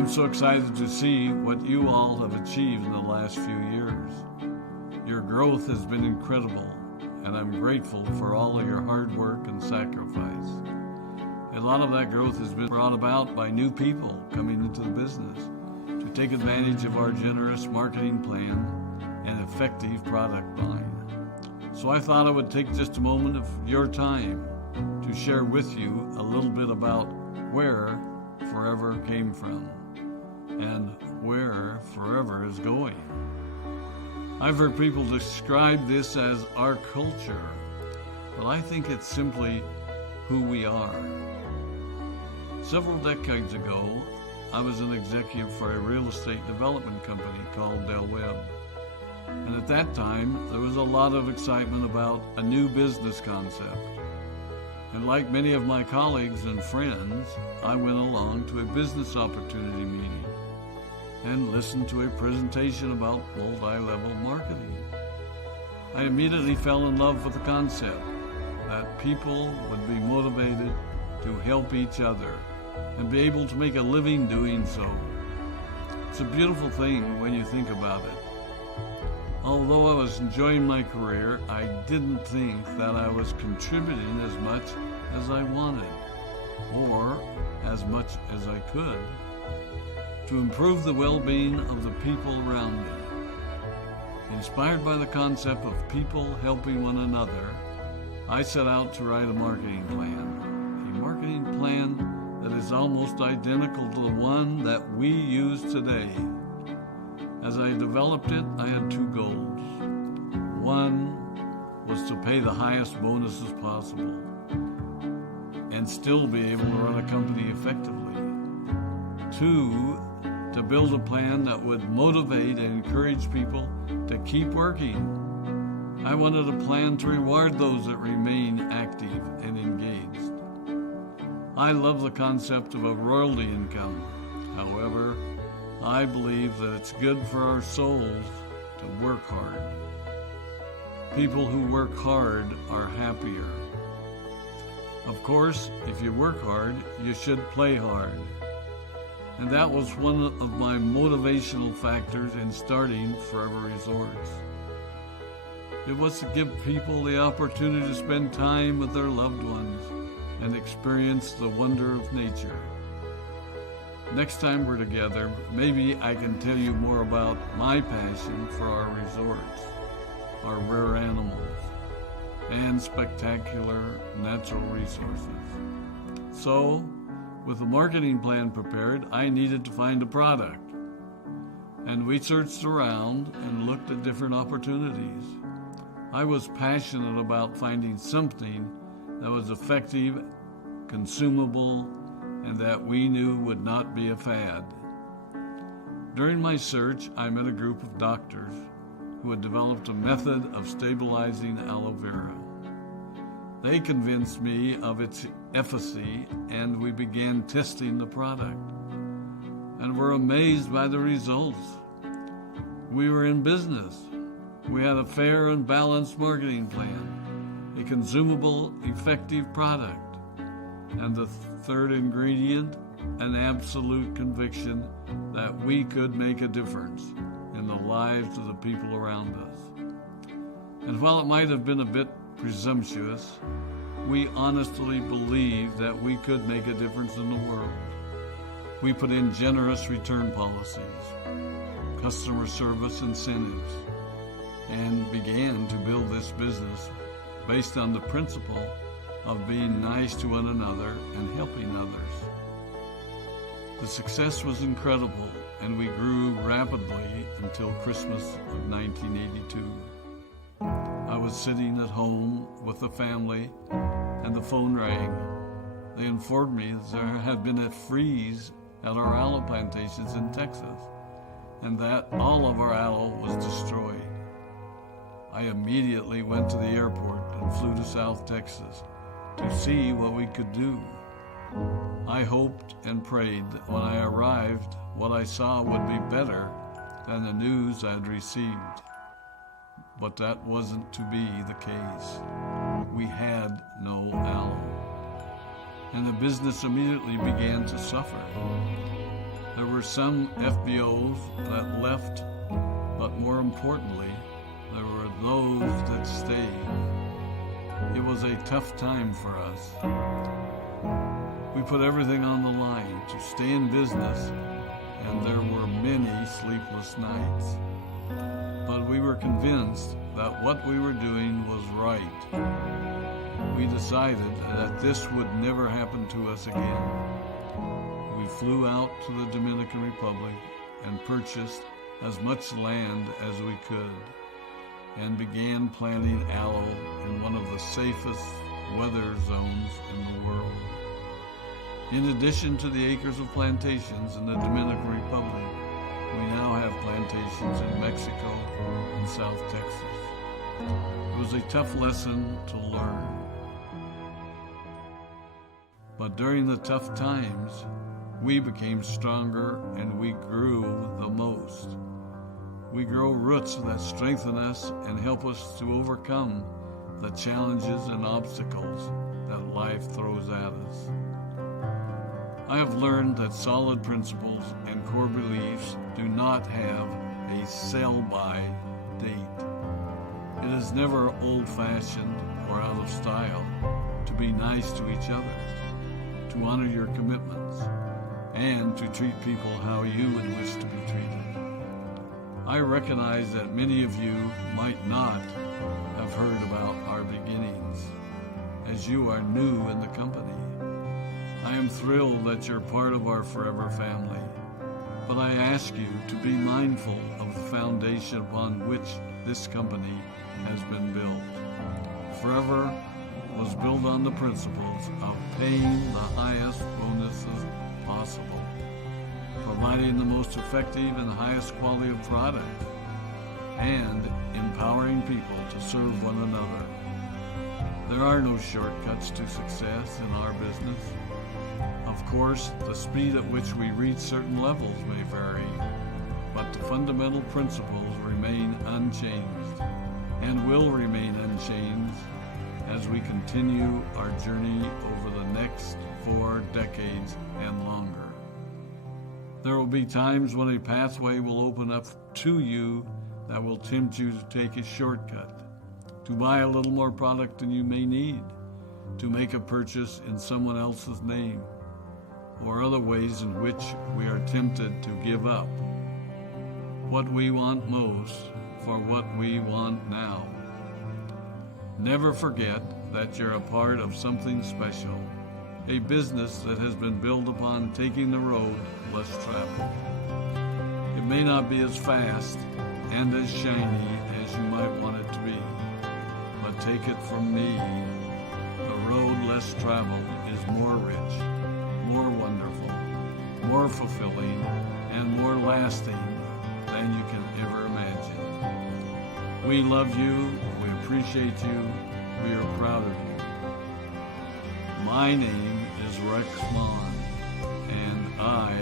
I'm so excited to see what you all have achieved in the last few years. Your growth has been incredible, and I'm grateful for all of your hard work and sacrifice. A lot of that growth has been brought about by new people coming into the business to take advantage of our generous marketing plan and effective product line. So I thought I would take just a moment of your time to share with you a little bit about where Forever came from and where Forever is going. I've heard people describe this as our culture, but I think it's simply who we are. Several decades ago, I was an executive for a real estate development company called Del Webb. And at that time, there was a lot of excitement about a new business concept. And like many of my colleagues and friends, I went along to a business opportunity meeting and listened to a presentation about multi-level marketing. I immediately fell in love with the concept that people would be motivated to help each other and be able to make a living doing so. It's a beautiful thing when you think about it. Although I was enjoying my career, I didn't think that I was contributing as much as I wanted, or as much as I could, to improve the well-being of the people around me. Inspired by the concept of people helping one another, I set out to write a marketing plan that is almost identical to the one that we use today. As I developed it, I had two goals. One was to pay the highest bonuses possible and still be able to run a company effectively. Two, to build a plan that would motivate and encourage people to keep working. I wanted a plan to reward those that remain active and engaged. I love the concept of a royalty income. However, I believe that it's good for our souls to work hard. People who work hard are happier. Of course, if you work hard, you should play hard. And that was one of my motivational factors in starting Forever Resorts. It was to give people the opportunity to spend time with their loved ones and experience the wonder of nature. Next time we're together, maybe I can tell you more about my passion for our resorts, our rare animals, and spectacular natural resources. So, with the marketing plan prepared, I needed to find a product. And we searched around and looked at different opportunities. I was passionate about finding something that was effective, consumable, and that we knew would not be a fad. During my search, I met a group of doctors who had developed a method of stabilizing aloe vera. They convinced me of its efficacy, and we began testing the product, and were amazed by the results. We were in business. We had a fair and balanced marketing plan, a consumable, effective product, and the third ingredient, an absolute conviction that we could make a difference in the lives of the people around us. And while it might have been a bit presumptuous, we honestly believed that we could make a difference in the world. We put in generous return policies, customer service incentives, and began to build this business based on the principle of being nice to one another and helping others. The success was incredible, and we grew rapidly until Christmas of 1982. I was sitting at home with the family, and the phone rang. They informed me that there had been a freeze at our aloe plantations in Texas, and that all of our aloe was destroyed. I immediately went to the airport and flew to South Texas to see what we could do. I hoped and prayed that when I arrived, what I saw would be better than the news I'd received. But that wasn't to be the case. We had no aloe, and the business immediately began to suffer. There were some FBOs that left, but more importantly, there were those that stayed. It was a tough time for us. We put everything on the line to stay in business, and there were many sleepless nights. But we were convinced that what we were doing was right. We decided that this would never happen to us again. We flew out to the Dominican Republic and purchased as much land as we could and began planting aloe in one of the safest weather zones in the world. In addition to the acres of plantations in the Dominican Republic, we now have plantations in Mexico and South Texas. It was a tough lesson to learn. But during the tough times, we became stronger and we grew the most. We grow roots that strengthen us and help us to overcome the challenges and obstacles that life throws at us. I have learned that solid principles and core beliefs do not have a sell-by date. It is never old-fashioned or out of style to be nice to each other, to honor your commitments, and to treat people how you would wish to be treated. I recognize that many of you might not have heard about our beginnings, as you are new in the company. I am thrilled that you're part of our forever family, but I ask you to be mindful of the foundation upon which this company has been built. Forever was built on the principles of paying the highest bonuses possible, providing the most effective and highest quality of product, and empowering people to serve one another. There are no shortcuts to success in our business. Of course, the speed at which we reach certain levels may vary, but the fundamental principles remain unchanged and will remain unchanged as we continue our journey over the next 4 decades and longer. There will be times when a pathway will open up to you that will tempt you to take a shortcut, to buy a little more product than you may need, to make a purchase in someone else's name, or other ways in which we are tempted to give up what we want most for what we want now. Never forget that you're a part of something special, a business that has been built upon taking the road less traveled. It may not be as fast and as shiny as you might want it to be, but take it from me, the road less traveled is more rich, more wonderful, more fulfilling, and more lasting than you can ever imagine. We love you, we appreciate you, we are proud of you. My name is Rex Maughan, and I